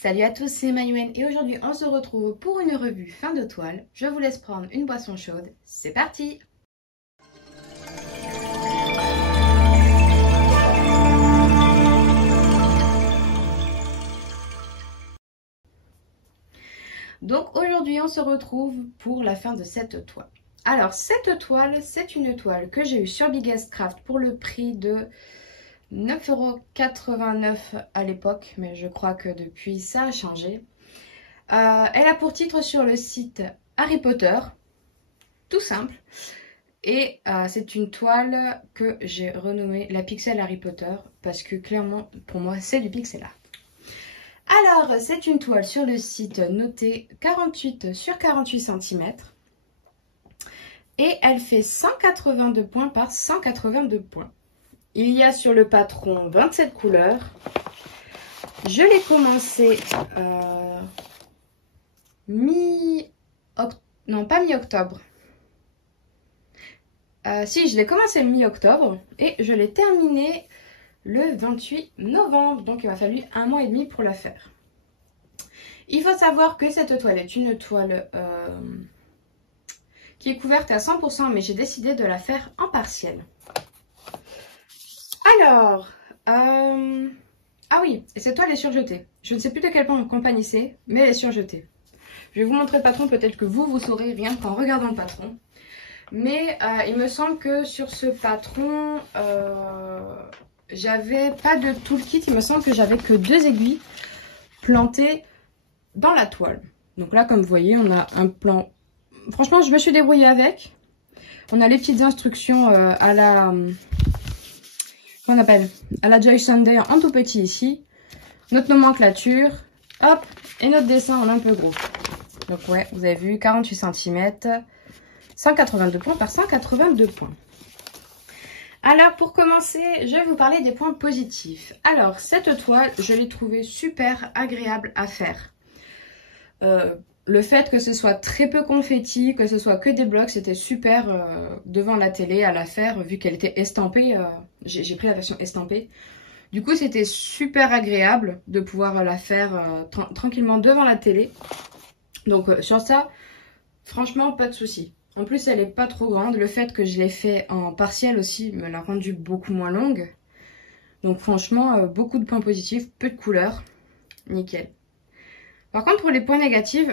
Salut à tous, c'est Emmanuel et aujourd'hui on se retrouve pour une revue fin de toile. Je vous laisse prendre une boisson chaude, c'est parti! Donc aujourd'hui on se retrouve pour la fin de cette toile. Alors cette toile, c'est une toile que j'ai eue sur Biggest Craft pour le prix de 9,89 € à l'époque, mais je crois que depuis ça a changé. Elle a pour titre sur le site Harry Potter, tout simple. Et c'est une toile que j'ai renommée la Pixel Harry Potter parce que clairement pour moi c'est du pixel art. Alors c'est une toile sur le site notée 48 sur 48 cm. Et elle fait 182 points par 182 points. Il y a sur le patron 27 couleurs. Je l'ai commencé mi-octobre. Si, je l'ai commencé le mi-octobre et je l'ai terminé le 28 novembre. Donc il m'a fallu 1 mois et demi pour la faire. Il faut savoir que cette toile est une toile qui est couverte à 100%, mais j'ai décidé de la faire en partiel. Alors, ah oui, et cette toile est surjetée. Je ne sais plus de quelle compagnie c'est, mais elle est surjetée. Je vais vous montrer le patron, peut-être que vous saurez rien qu'en regardant le patron. Mais il me semble que sur ce patron, j'avais pas de toolkit. Il me semble que j'avais que 2 aiguilles plantées dans la toile. Donc là, comme vous voyez, on a un plan. Franchement, je me suis débrouillée avec. On a les petites instructions à la... qu'on appelle à la Joy Sunday en tout petit ici. Notre nomenclature. Hop. Et notre dessin en un peu gros. Donc ouais, vous avez vu, 48 cm. 182 points par 182 points. Alors pour commencer, je vais vous parler des points positifs. Alors cette toile, je l'ai trouvée super agréable à faire. Le fait que ce soit très peu confetti, que ce soit que des blocs, c'était super devant la télé à la faire, vu qu'elle était estampée. J'ai pris la version estampée. Du coup, c'était super agréable de pouvoir la faire tranquillement devant la télé. Donc sur ça, franchement, pas de souci. En plus, elle n'est pas trop grande. Le fait que je l'ai fait en partiel aussi me l'a rendue beaucoup moins longue. Donc franchement, beaucoup de points positifs, peu de couleurs. Nickel. Par contre, pour les points négatifs,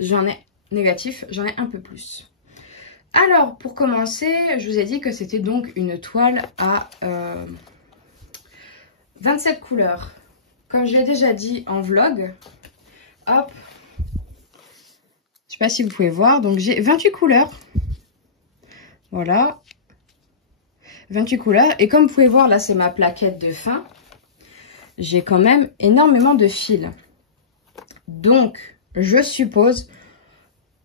j'en ai un peu plus. Alors, pour commencer, je vous ai dit que c'était donc une toile à 27 couleurs. Comme je l'ai déjà dit en vlog, hop, je sais pas si vous pouvez voir, donc j'ai 28 couleurs. Voilà. 28 couleurs. Et comme vous pouvez voir, là, c'est ma plaquette de fin. J'ai quand même énormément de fils. Donc, je suppose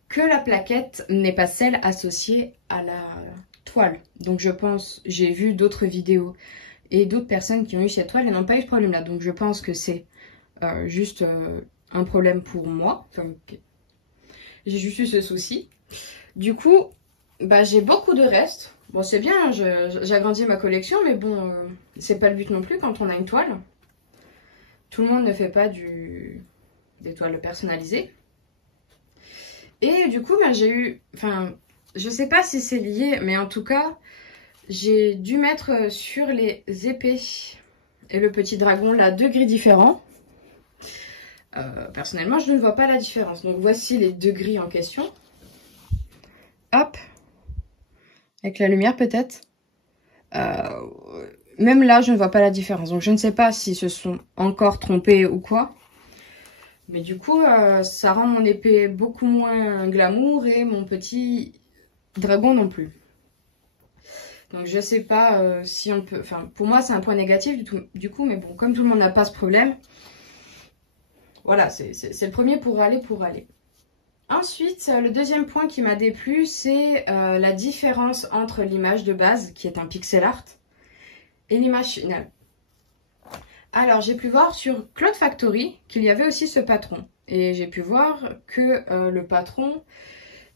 que la plaquette n'est pas celle associée à la toile. Donc, je pense, j'ai vu d'autres vidéos et d'autres personnes qui ont eu cette toile et n'ont pas eu ce problème-là. Donc, je pense que c'est juste un problème pour moi. Enfin, j'ai juste eu ce souci. Du coup, bah, j'ai beaucoup de restes. Bon, c'est bien, hein, j'ai agrandi ma collection, mais bon, c'est pas le but non plus quand on a une toile. Tout le monde ne fait pas des toiles personnalisées. Et du coup, bah, j'ai eu... Enfin, je sais pas si c'est lié, mais en tout cas, j'ai dû mettre sur les épées et le petit dragon, là, 2 gris différents. Personnellement, je ne vois pas la différence. Donc, voici les 2 gris en question. Hop. Avec la lumière, peut-être. Même là, je ne vois pas la différence. Donc, je ne sais pas s'ils se sont encore trompés ou quoi. Mais du coup, ça rend mon épée beaucoup moins glamour et mon petit dragon non plus. Donc, je sais pas si on peut... Enfin, pour moi, c'est un point négatif du coup. Mais bon, comme tout le monde n'a pas ce problème... Voilà, c'est le premier pour aller. Ensuite, le deuxième point qui m'a déplu, c'est la différence entre l'image de base, qui est un pixel art, et l'image finale. Alors, j'ai pu voir sur Cloud Factory qu'il y avait aussi ce patron. Et j'ai pu voir que le patron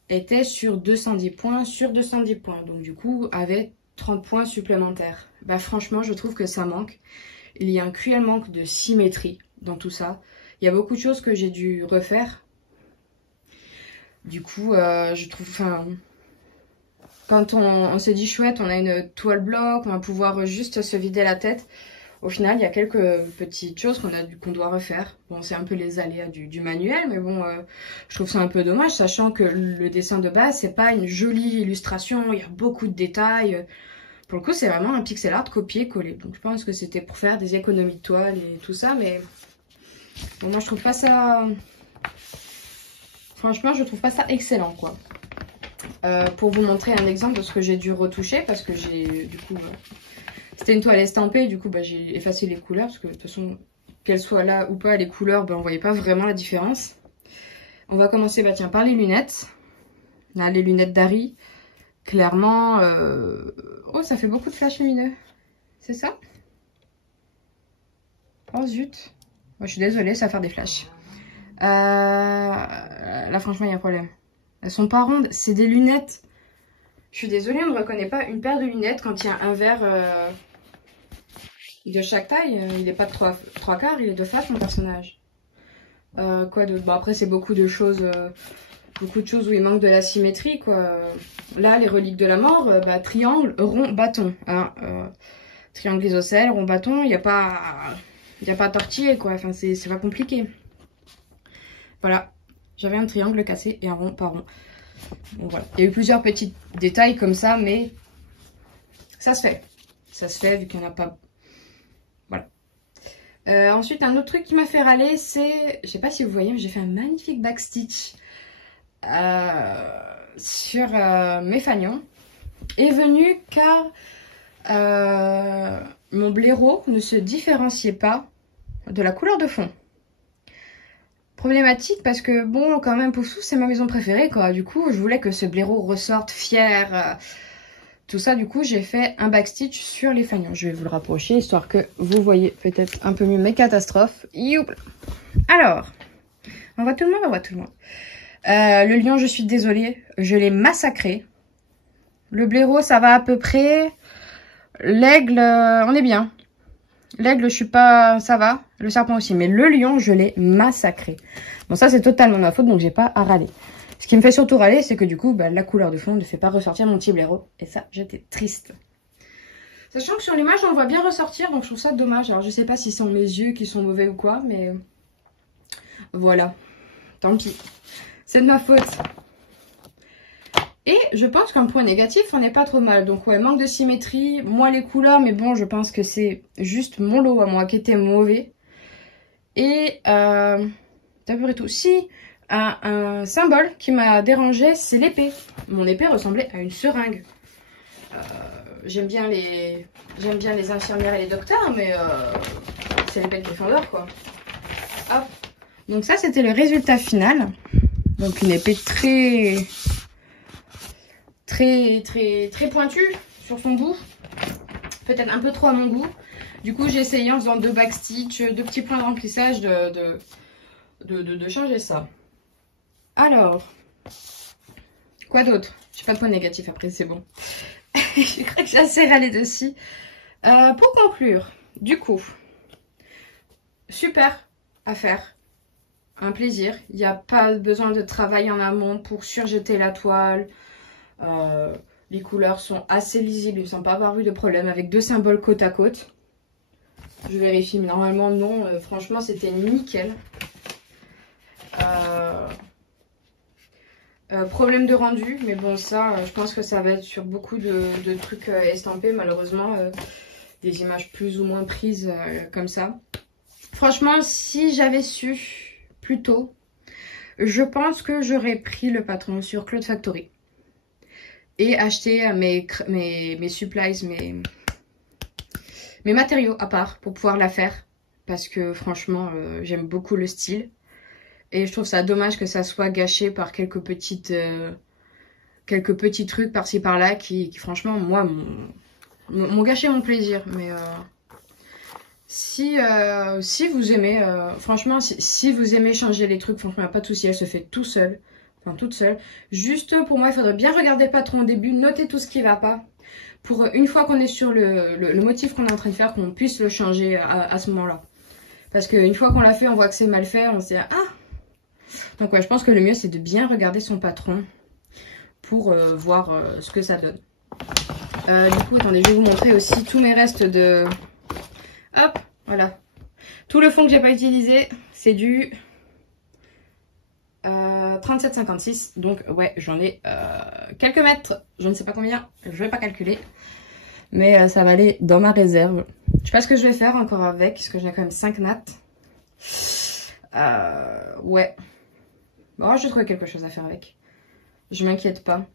était sur 210 points sur 210 points. Donc, du coup, avait 30 points supplémentaires. Bah, franchement, je trouve que ça manque. Il y a un cruel manque de symétrie dans tout ça. Il y a beaucoup de choses que j'ai dû refaire. Du coup, je trouve... Enfin, quand on se dit chouette, on a une toile bloc, on va pouvoir juste se vider la tête. Au final, il y a quelques petites choses qu'on doit refaire. Bon, c'est un peu les aléas du manuel, mais bon, je trouve ça un peu dommage, sachant que le dessin de base, c'est pas une jolie illustration, il y a beaucoup de détails. Pour le coup, c'est vraiment un pixel art copié-collé. Donc, je pense que c'était pour faire des économies de toile et tout ça, mais bon, moi, je trouve pas ça... Franchement, je trouve pas ça excellent, quoi. Pour vous montrer un exemple de ce que j'ai dû retoucher, parce que j'ai, du coup... C'était une toile estampée, du coup bah, j'ai effacé les couleurs, parce que de toute façon, qu'elles soient là ou pas, les couleurs, bah, on voyait pas vraiment la différence. On va commencer bah, tiens, par les lunettes. Là, les lunettes d'Harry, clairement... Oh, ça fait beaucoup de flashs lumineux. C'est ça? Oh zut. Moi, je suis désolée, ça va faire des flashs. Là, franchement, il y a un problème. Elles sont pas rondes, c'est des lunettes... Je suis désolée, on ne reconnaît pas une paire de lunettes quand il y a un verre de chaque taille. Il n'est pas de 3 quarts, il est de face mon personnage. Quoi d'autre? Bon, après, c'est beaucoup de choses où il manque de la symétrie, quoi. Là, les reliques de la mort, bah, triangle, rond, bâton. Hein, triangle isocèle, rond, bâton, il n'y a pas tortillé, quoi. Enfin, c'est pas compliqué. Voilà. J'avais un triangle cassé et un rond pas rond. Bon, voilà. Il y a eu plusieurs petits détails comme ça, mais ça se fait. Ça se fait vu qu'il n'y en a pas. Voilà. Ensuite, un autre truc qui m'a fait râler, c'est... Je sais pas si vous voyez, mais j'ai fait un magnifique backstitch sur mes fanions. Est venu car mon blaireau ne se différenciait pas de la couleur de fond. Problématique parce que bon quand même Poufsou c'est ma maison préférée quoi, du coup je voulais que ce blaireau ressorte fier, tout ça, du coup j'ai fait un backstitch sur les fanions. Je vais vous le rapprocher histoire que vous voyez peut-être un peu mieux mes catastrophes. Youp. Alors, on voit tout le monde, on voit tout le monde. Le lion, je suis désolée, je l'ai massacré. Le blaireau ça va à peu près. L'aigle, on est bien. L'aigle, je suis pas... ça va. Le serpent aussi. Mais le lion, je l'ai massacré. Bon, ça, c'est totalement ma faute, donc j'ai pas à râler. Ce qui me fait surtout râler, c'est que du coup, bah, la couleur de fond ne fait pas ressortir mon petit blaireau. Et ça, j'étais triste. Sachant que sur l'image, on le voit bien ressortir, donc je trouve ça dommage. Alors, je sais pas si c'est mes yeux qui sont mauvais ou quoi, mais... Voilà. Tant pis. C'est de ma faute. Et je pense qu'un point négatif, on n'est pas trop mal. Donc ouais, manque de symétrie, moi les couleurs, mais bon, je pense que c'est juste mon lot à moi qui était mauvais. Et t'as peu près tout. Si, un symbole qui m'a dérangé, c'est l'épée. Mon épée ressemblait à une seringue. J'aime bien les infirmières et les docteurs, mais c'est l'épée de Gryffondor, quoi. Hop. Donc ça, c'était le résultat final. Donc une épée très pointue sur son bout. Peut-être un peu trop à mon goût. Du coup, j'ai essayé en faisant 2 backstitch, 2 petits points de remplissage de changer ça. Alors, quoi d'autre? J'ai pas de points négatifs après, c'est bon. Je crois que j'ai assez râlé dessus. Pour conclure, du coup, super à faire. Un plaisir. Il n'y a pas besoin de travail en amont pour surjeter la toile. Les couleurs sont assez lisibles, il ne semble pas avoir eu de problème avec 2 symboles côte à côte. Je vérifie, mais normalement non, franchement c'était nickel. Problème de rendu, mais bon ça, je pense que ça va être sur beaucoup de trucs estampés, malheureusement, des images plus ou moins prises comme ça. Franchement, si j'avais su plus tôt, je pense que j'aurais pris le patron sur Cloud Factory. Et acheter mes supplies, mes matériaux à part pour pouvoir la faire. Parce que franchement, j'aime beaucoup le style. Et je trouve ça dommage que ça soit gâché par quelques petits trucs par-ci par-là qui franchement, moi, m'ont gâché mon plaisir. Mais si vous aimez, franchement, si vous aimez changer les trucs, franchement, il n'y a pas de souci, elle se fait tout seul. Enfin, toute seule. Juste, pour moi, il faudrait bien regarder le patron au début, noter tout ce qui ne va pas. Pour une fois qu'on est sur le motif qu'on est en train de faire, qu'on puisse le changer à ce moment-là. Parce qu'une fois qu'on l'a fait, on voit que c'est mal fait, on se dit ah. Donc ouais, je pense que le mieux c'est de bien regarder son patron pour voir ce que ça donne. Du coup, attendez, je vais vous montrer aussi tous mes restes de... Hop, voilà. Tout le fond que j'ai pas utilisé, c'est du 37,56. Donc ouais, j'en ai quelques mètres. Je ne sais pas combien, je vais pas calculer. Mais ça va aller dans ma réserve. Je sais pas ce que je vais faire encore avec, parce que j'ai quand même 5 nattes. Ouais. Bon, je vais trouver quelque chose à faire avec. Je m'inquiète pas.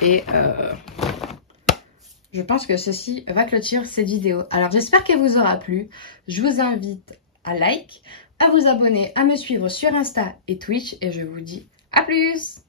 Et je pense que ceci va clôturer cette vidéo. Alors j'espère qu'elle vous aura plu. Je vous invite à like, à vous abonner, à me suivre sur Insta et Twitch. Et je vous dis à plus!